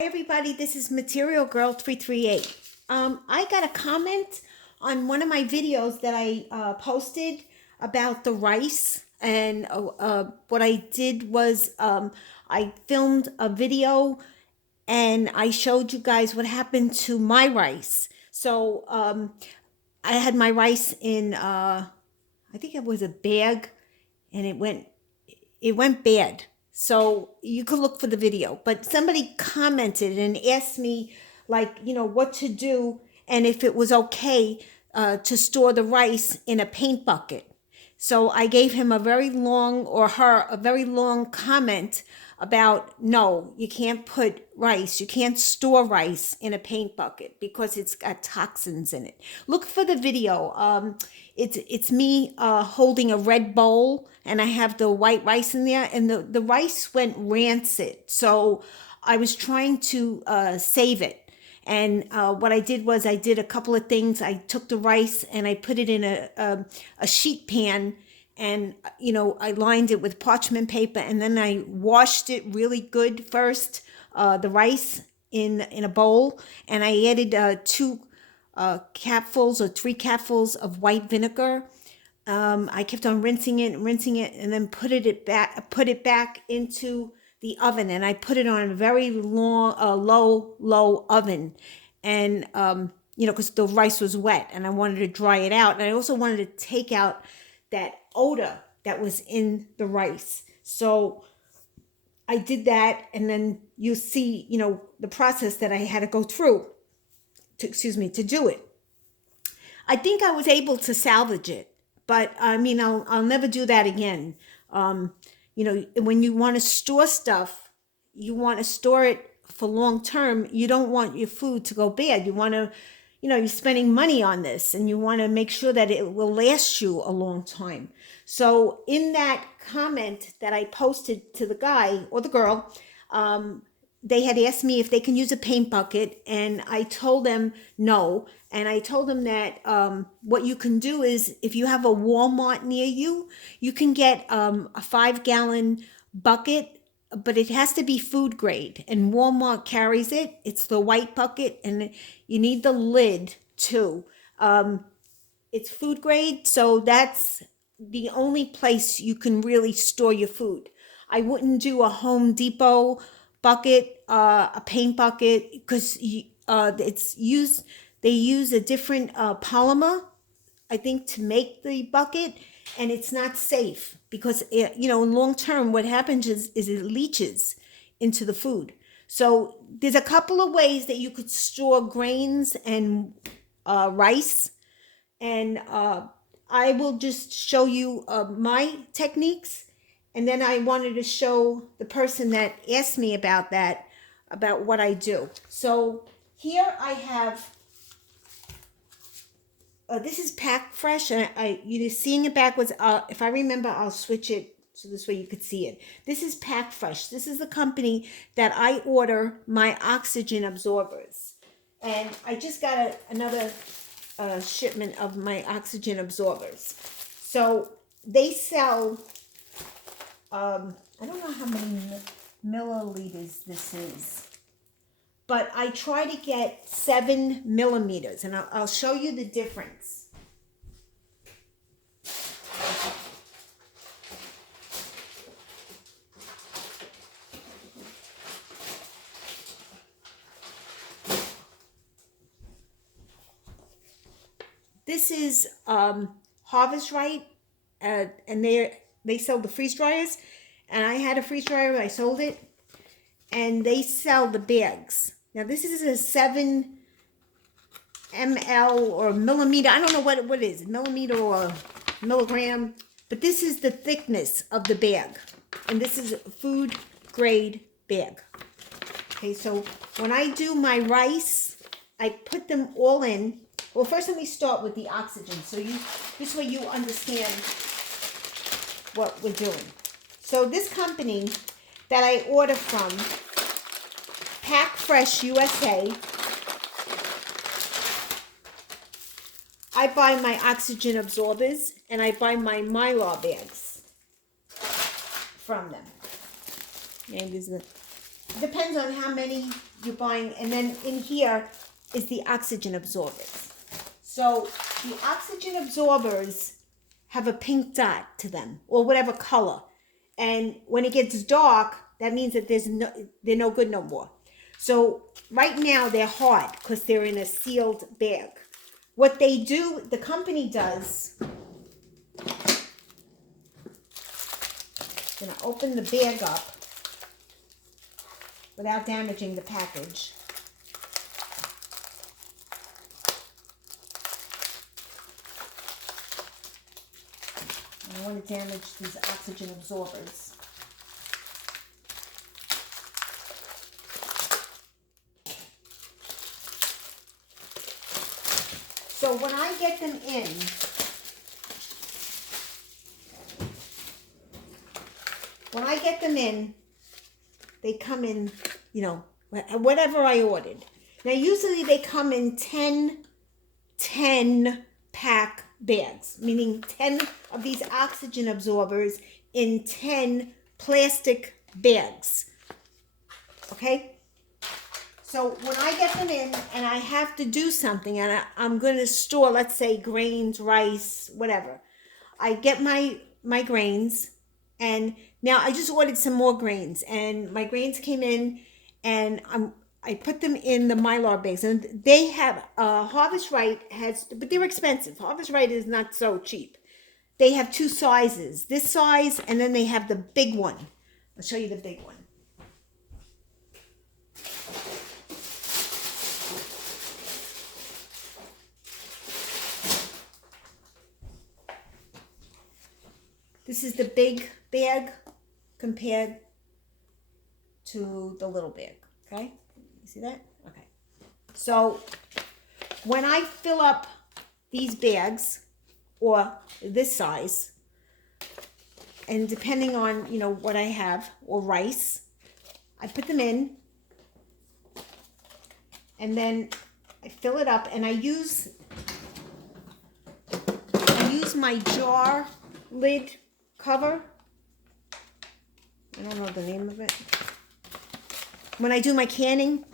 Hi everybody, this is Material Girl 338. I got a comment on one of my videos that I posted about the rice, and what I did was I filmed a video and I showed you guys what happened to my rice. So I had my rice in I think it was a bag, and it went bad. So you could look for the video. But somebody commented and asked me, like, what to do and if it was okay to store the rice in a paint bucket. So I gave him a very long, or her, a very long comment about, no, you can't put rice, you can't store rice in a paint bucket because it's got toxins in it. Look for the video. It's me holding a red bowl, and I have the white rice in there, and the rice went rancid. So I was trying to save it. And what I did was I did a couple of things. I took the rice and I put it in a sheet pan, and I lined it with parchment paper, and then I washed it really good first, the rice in a bowl, and I added two capfuls or three capfuls of white vinegar. I kept on rinsing it, and then put it back into the oven, and I put it on a very long, low oven, and because the rice was wet, and I wanted to dry it out, and I also wanted to take out that odor that was in the rice. So I did that, and then you see, the process that I had to go through to do it. I think I was able to salvage it, but I mean, I'll never do that again. When you want to store stuff, you want to store it for long term. You don't want your food to go bad. You want to, you're spending money on this, and you want to make sure that it will last you a long time. So in that comment that I posted to the guy or the girl, they had asked me if they can use a paint bucket, and I told them no. And I told them that what you can do is, if you have a Walmart near you, you can get a 5-gallon bucket, but it has to be food grade, and Walmart carries it. It's the white bucket, and you need the lid too. It's food grade, so that's the only place you can really store your food. I wouldn't do a Home Depot bucket, a paint bucket, because it's used. They use a different polymer, I think, to make the bucket, and it's not safe because in long term, what happens is it leaches into the food. So there's a couple of ways that you could store grains and rice, and I will just show you my techniques, and then I wanted to show the person that asked me about that, about what I do. So here I have, this is Pack Fresh, and you're seeing it backwards. If I remember, I'll switch it so this way you could see it. This is Pack Fresh. This is the company that I order my oxygen absorbers, and I just got another shipment of my oxygen absorbers. So they sell, I don't know how many milliliters this is, but I try to get 7 millimeters, and I'll show you the difference. This is Harvest Right, and they sell the freeze dryers, and I had a freeze dryer. I sold it, and they sell the bags. Now this is a 7 ml or millimeter. I don't know what it is, millimeter or milligram, but this is the thickness of the bag, and this is a food grade bag. Okay, so when I do my rice, I put them all in. Well, first let me start with the oxygen, so this way you understand what we're doing. So this company that I order from, Pack Fresh USA, I buy my oxygen absorbers, and I buy my Mylar bags from them. And it depends on how many you're buying, and then in here is the oxygen absorbers. So the oxygen absorbers have a pink dot to them, or whatever color. And when it gets dark, that means that they're no good no more. So right now they're hard because they're in a sealed bag. What they do, the company does, I'm gonna open the bag up without damaging the package. I don't want to damage these oxygen absorbers. So when I get them in, they come in, you know, whatever I ordered. Now, usually they come in 10 pack bags, meaning 10 of these oxygen absorbers in 10 plastic bags. Okay? So when I get them in and I have to do something and I'm going to store, let's say, grains, rice, whatever. I get my grains, and now I just ordered some more grains, and my grains came in, and I put them in the Mylar bags, and they have Harvest Right has, but they're expensive. Harvest Right is not so cheap. They have two sizes, this size, and then they have the big one. I'll show you the big one. This is the big bag compared to the little bag, okay? You see that? Okay. So when I fill up these bags, or this size, and depending on, you know, what I have, or rice, I put them in, and then I fill it up, and I use my jar lid cover. I don't know the name of it. When I do my canning,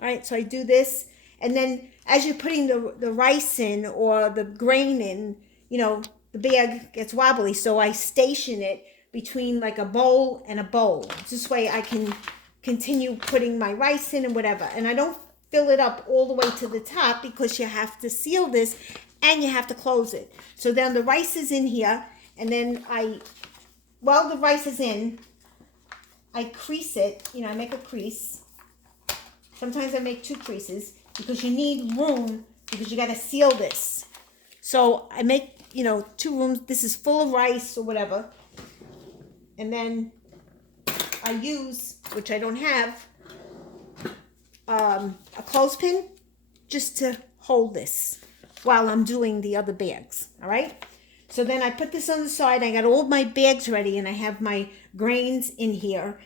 right? So I do this, and then as you're putting the rice in or the grain in, you know, the bag gets wobbly, so I station it between like a bowl and a bowl. This way I can continue putting my rice in and whatever. And I don't fill it up all the way to the top because you have to seal this and you have to close it. So then the rice is in here, and then while the rice is in, I crease it. You know, I make a crease. Sometimes I make 2 creases because you need room, because you got to seal this. So I make, you know, 2 rooms. This is full of rice or whatever. And then I use, which I don't have, a clothespin just to hold this while I'm doing the other bags. All right. So then I put this on the side. I got all my bags ready, and I have my grains in here.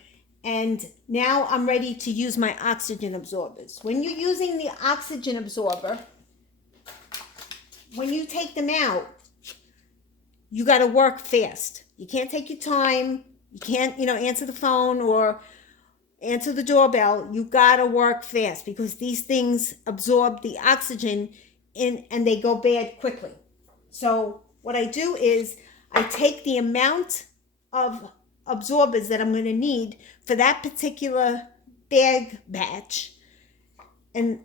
And now I'm ready to use my oxygen absorbers. When you're using the oxygen absorber, when you take them out, you got to work fast. You can't take your time. You can't, you know, answer the phone or answer the doorbell. You got to work fast because these things absorb the oxygen in, and they go bad quickly. So what I do is I take the amount of absorbers that I'm going to need for that particular bag batch, and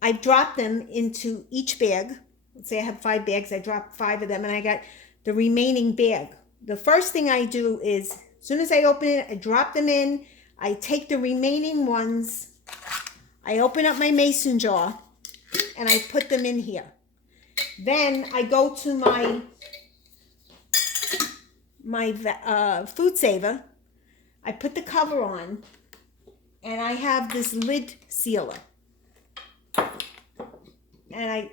I drop them into each bag. Let's say I have 5 bags. I drop 5 of them, and I got the remaining bag. The first thing I do is, as soon as I open it, I drop them in. I take the remaining ones, I open up my mason jar, and I put them in here. Then I go to my food saver. I put the cover on, and I have this lid sealer. And I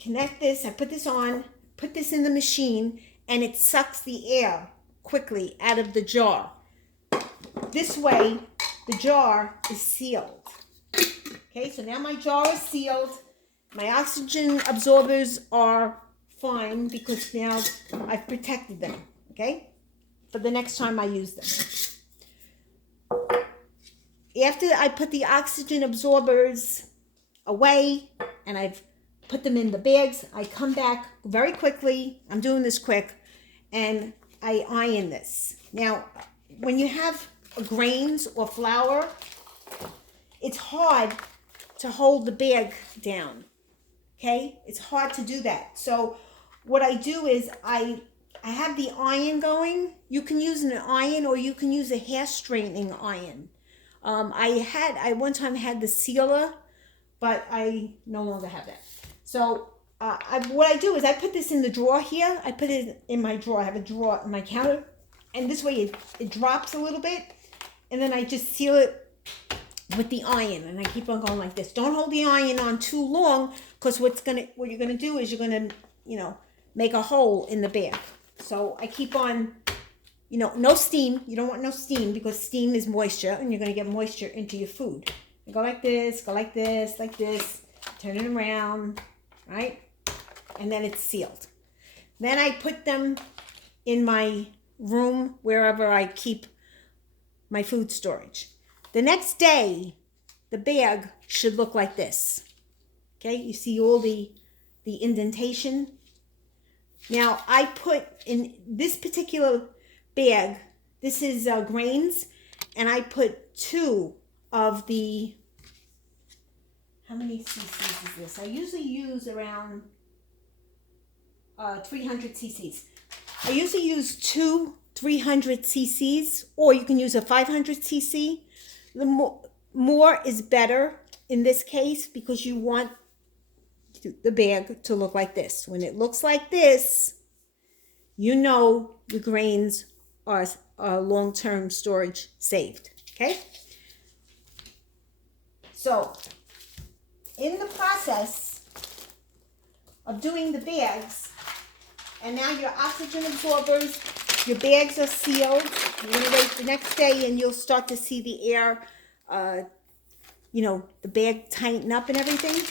connect this, I put this on, put this in the machine, and it sucks the air quickly out of the jar. This way, the jar is sealed. Okay, so now my jar is sealed. My oxygen absorbers are fine because now I've protected them, okay, for the next time I use them. after I put the oxygen absorbers away and I've put them in the bags, I come back very quickly. I'm doing this quick, and I iron this. Now, when you have grains or flour, it's hard to hold the bag down. Okay, it's hard to do that. So what I do is I have the iron going. You can use an iron or you can use a hair straightening iron. I one time had the sealer, but I no longer have that. So what I do is I put this in the drawer here. I put it in my drawer. I have a drawer on my counter, and this way it drops a little bit, and then I just seal it with the iron, and I keep on going like this. Don't hold the iron on too long, because what you're gonna do is you're gonna make a hole in the bag. So I keep on, no steam. You don't want no steam, because steam is moisture, and you're gonna get moisture into your food. You go like this, like this, turn it around, right? And then it's sealed. Then I put them in my room, wherever I keep my food storage. The next day, the bag should look like this. Okay, you see all the indentation. Now, I put in this particular bag, this is grains, and I put 2 of the, how many cc's is this? I usually use around 300 cc's. I usually use 2 300 cc's, or you can use a 500 cc. The more is better in this case, because you want the bag to look like this. When it looks like this, the grains are long-term storage saved. Okay? So, in the process of doing the bags, and now your oxygen absorbers, your bags are sealed. You're going to wait the next day, and you'll start to see the air, the bag tighten up and everything.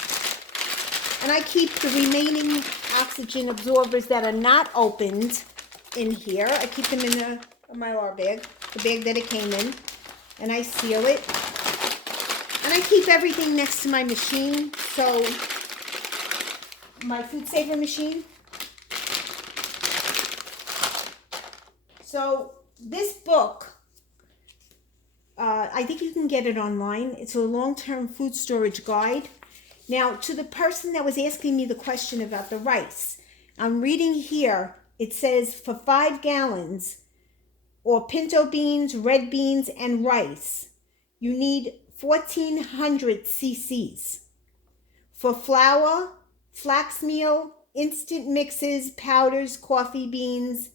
And I keep the remaining oxygen absorbers that are not opened in here. I keep them in the Mylar bag, the bag that it came in, and I seal it. And I keep everything next to my machine, so my Food Saver machine. So this book, I think you can get it online. It's a long-term food storage guide. Now, to the person that was asking me the question about the rice, I'm reading here, it says for 5 gallons, or pinto beans, red beans, and rice, you need 1,400 cc's. For flour, flax meal, instant mixes, powders, coffee beans,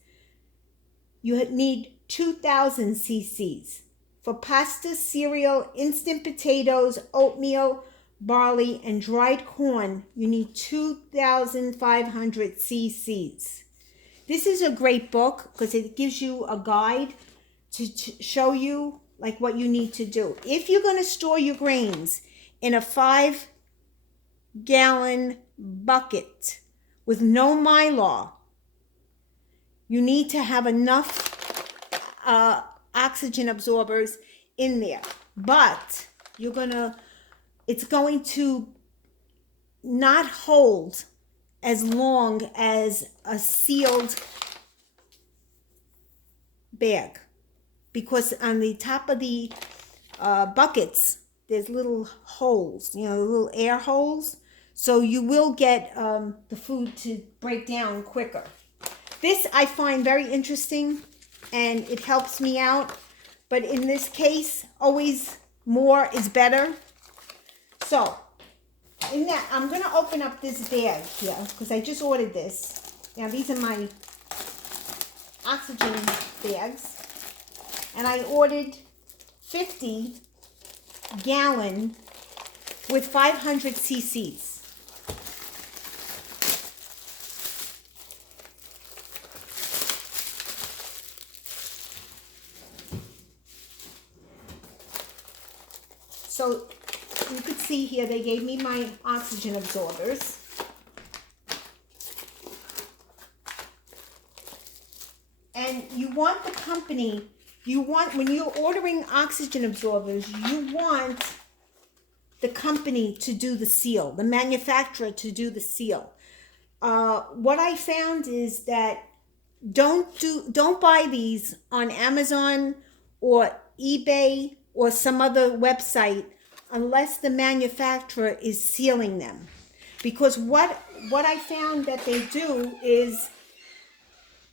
you need 2,000 cc's. For pasta, cereal, instant potatoes, oatmeal, barley, and dried corn, you need 2,500 cc's. This is a great book because it gives you a guide to show you what you need to do. If you're going to store your grains in a 5-gallon bucket with no Mylar, you need to have enough oxygen absorbers in there. But it's going to not hold as long as a sealed bag, because on the top of the buckets there's little holes, little air holes, so you will get the food to break down quicker. This I find very interesting, and it helps me out, but in this case, always more is better. So in that, I'm going to open up this bag here, because I just ordered this. Now, these are my oxygen bags, and I ordered 50-gallon with 500 cc's. So you could see here, they gave me my oxygen absorbers. And you want the company you want, when you're ordering oxygen absorbers, you want the company to do the seal, the manufacturer to do the seal. What I found is that don't buy these on Amazon or eBay or some other website unless the manufacturer is sealing them. Because what I found that they do is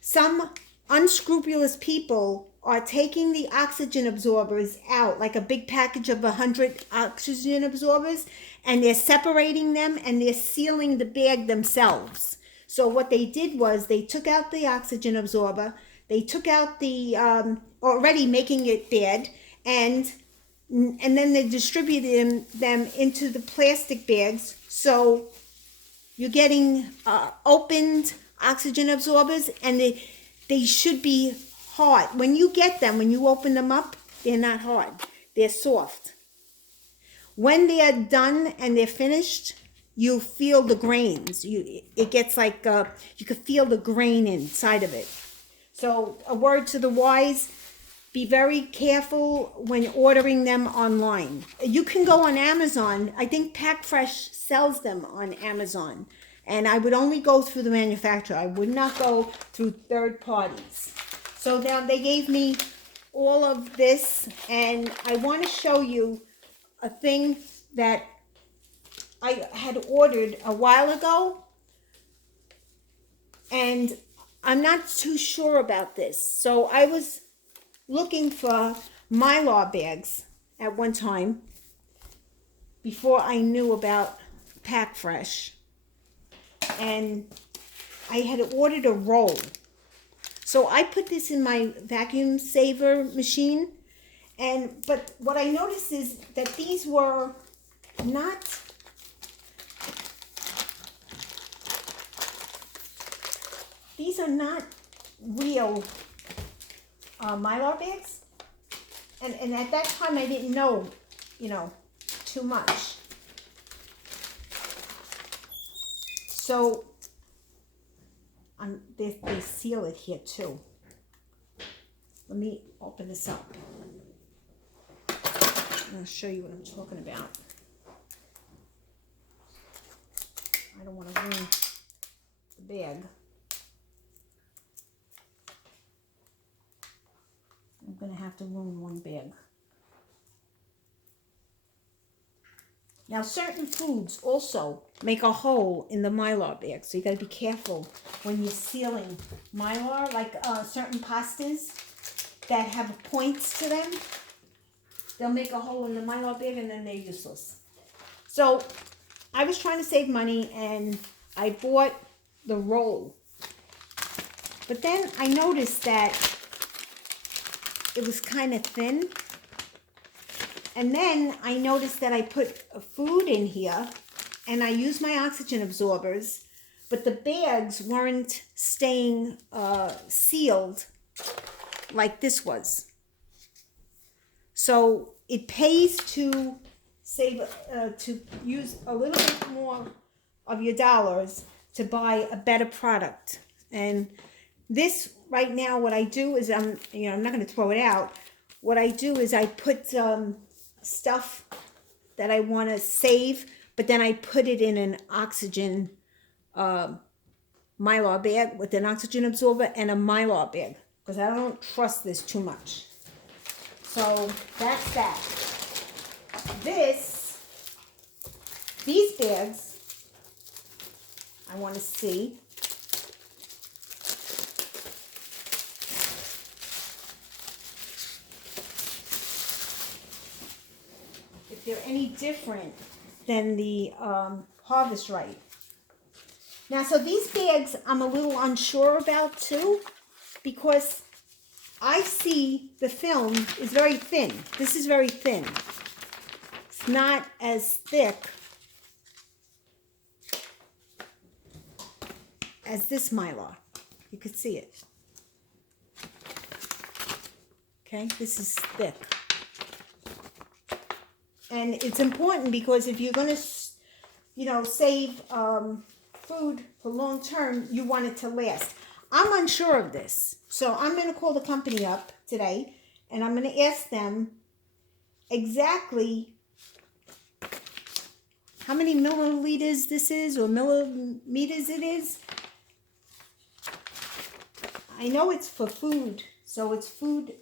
some unscrupulous people are taking the oxygen absorbers out, like a big package of 100 oxygen absorbers, and they're separating them and they're sealing the bag themselves. So what they did was they took out the oxygen absorber, they took out the already making it bad, and then they distributed them into the plastic bags. So you're getting opened oxygen absorbers, and they should be hard. When you get them, when you open them up, they're not hard. They're soft. When they are done and they're finished, you feel the grains. It gets like, you can feel the grain inside of it. So a word to the wise, be very careful when ordering them online. You can go on Amazon. I think PakFresh sells them on Amazon. And I would only go through the manufacturer. I would not go through third parties. So now they gave me all of this, and I want to show you a thing that I had ordered a while ago, and I'm not too sure about this. So I was looking for Mylar bags at one time before I knew about PakFresh, and I had ordered a roll. So I put this in my vacuum saver machine, but what I noticed is that these were not, these are not real Mylar bags, and at that time I didn't know, too much. So they seal it here too. Let me open this up. I'm going to show you what I'm talking about. I don't want to ruin the bag. I'm going to have to ruin one bag. Now, certain foods also make a hole in the Mylar bag, so you got to be careful when you're sealing Mylar, like certain pastas that have points to them. They'll make a hole in the Mylar bag and then they're useless. So I was trying to save money and I bought the roll. But then I noticed that it was kind of thin. And then I noticed that I put food in here and I used my oxygen absorbers, but the bags weren't staying sealed like this was. So it pays to save, to use a little bit more of your dollars to buy a better product. And this right now, what I do is I'm not going to throw it out. What I do is I put stuff that I want to save, but then I put it in an oxygen Mylar bag with an oxygen absorber and a Mylar bag, because I don't trust this too much. So that's that. These bags, I want to see. If they're any different than the Harvest Right. Now, so these bags I'm a little unsure about too, because I see the film is very thin. This is very thin. It's not as thick as this Mylar. You could see it. Okay, this is thick. And it's important because if you're going to, save food for long term, you want it to last. I'm unsure of this. So I'm going to call the company up today and I'm going to ask them exactly how many milliliters this is or millimeters it is. I know it's for food, so it's food,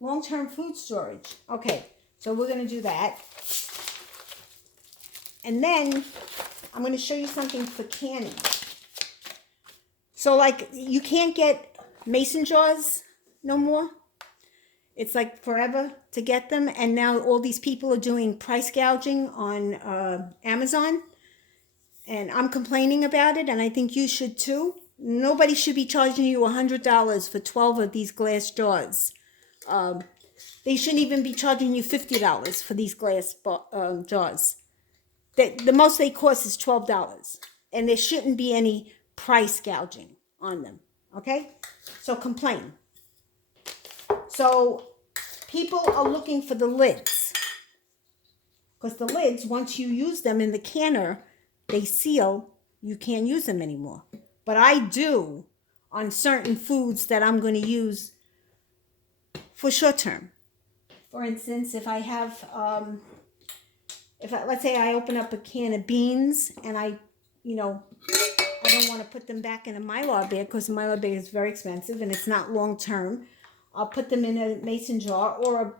long-term food storage. Okay, so we're going to do that. And then I'm going to show you something for canning. So like you can't get mason jars no more. It's like forever to get them. And now all these people are doing price gouging on Amazon. And I'm complaining about it, and I think you should too. Nobody should be charging you $100 for 12 of these glass jars. They shouldn't even be charging you $50 for these glass jars. The most they cost is $12. And there shouldn't be any price gouging on them. Okay? So complain. So people are looking for the lids. Because the lids, once you use them in the canner, they seal. You can't use them anymore. But I do on certain foods that I'm going to use for short term. For instance, if I have, let's say I open up a can of beans and I don't want to put them back in a Mylar bag because a Mylar bag is very expensive and it's not long term. I'll put them in a mason jar, or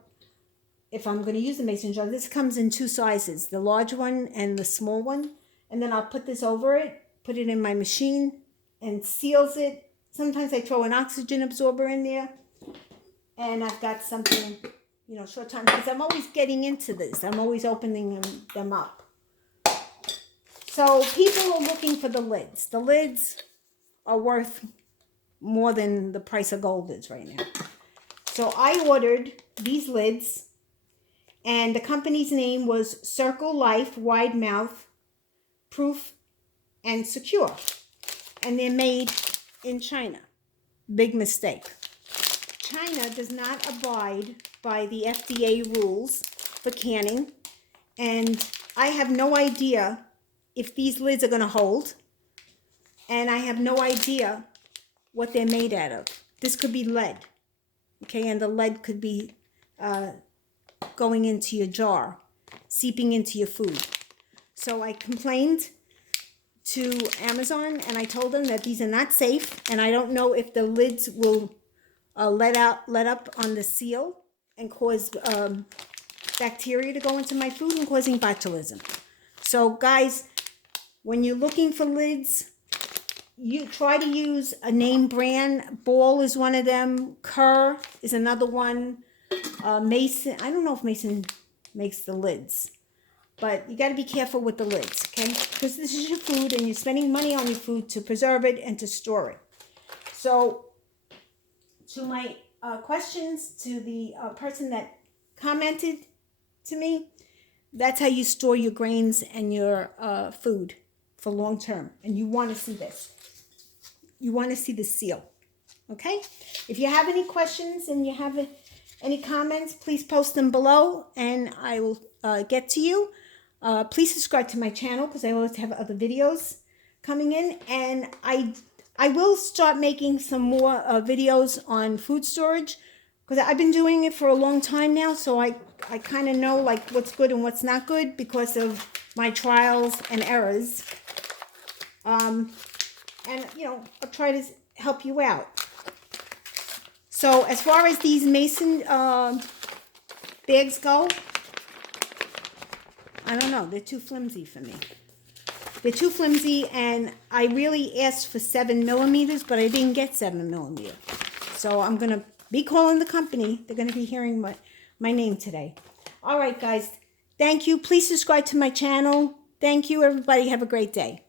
if I'm going to use a mason jar, this comes in two sizes, the large one and the small one. And then I'll put this over it, put it in my machine, and seals it. Sometimes I throw an oxygen absorber in there. And I've got something, short time, because I'm always getting into this. I'm always opening them up. So people are looking for the lids. The lids are worth more than the price of gold is right now. So I ordered these lids, and the company's name was Circle Life Wide Mouth Proof and Secure. And they're made in China. Big mistake. China does not abide by the FDA rules for canning, and I have no idea if these lids are going to hold, and I have no idea what they're made out of. This could be lead, okay, and the lead could be going into your jar, seeping into your food. So I complained to Amazon, and I told them that these are not safe, and I don't know if the lids will let up on the seal and cause bacteria to go into my food and causing botulism. So guys, when you're looking for lids, you try to use a name brand. Ball is one of them. Kerr is another one. Mason, I don't know if Mason makes the lids, but you got to be careful with the lids, okay? Because this is your food and you're spending money on your food to preserve it and to store it. So to my questions, to the person that commented to me, that's how you store your grains and your food for long term. And you want to see this. You want to see the seal. Okay? If you have any questions and you have any comments, please post them below and I will get to you. Please subscribe to my channel because I always have other videos coming in. And I will start making some more videos on food storage because I've been doing it for a long time now. So I kind of know like what's good and what's not good because of my trials and errors. And, I'll try to help you out. So as far as these mason bags go, I don't know. They're too flimsy for me. They're too flimsy, and I really asked for 7 millimeters, but I didn't get 7 millimeters. So I'm going to be calling the company. They're going to be hearing my name today. All right, guys. Thank you. Please subscribe to my channel. Thank you, everybody. Have a great day.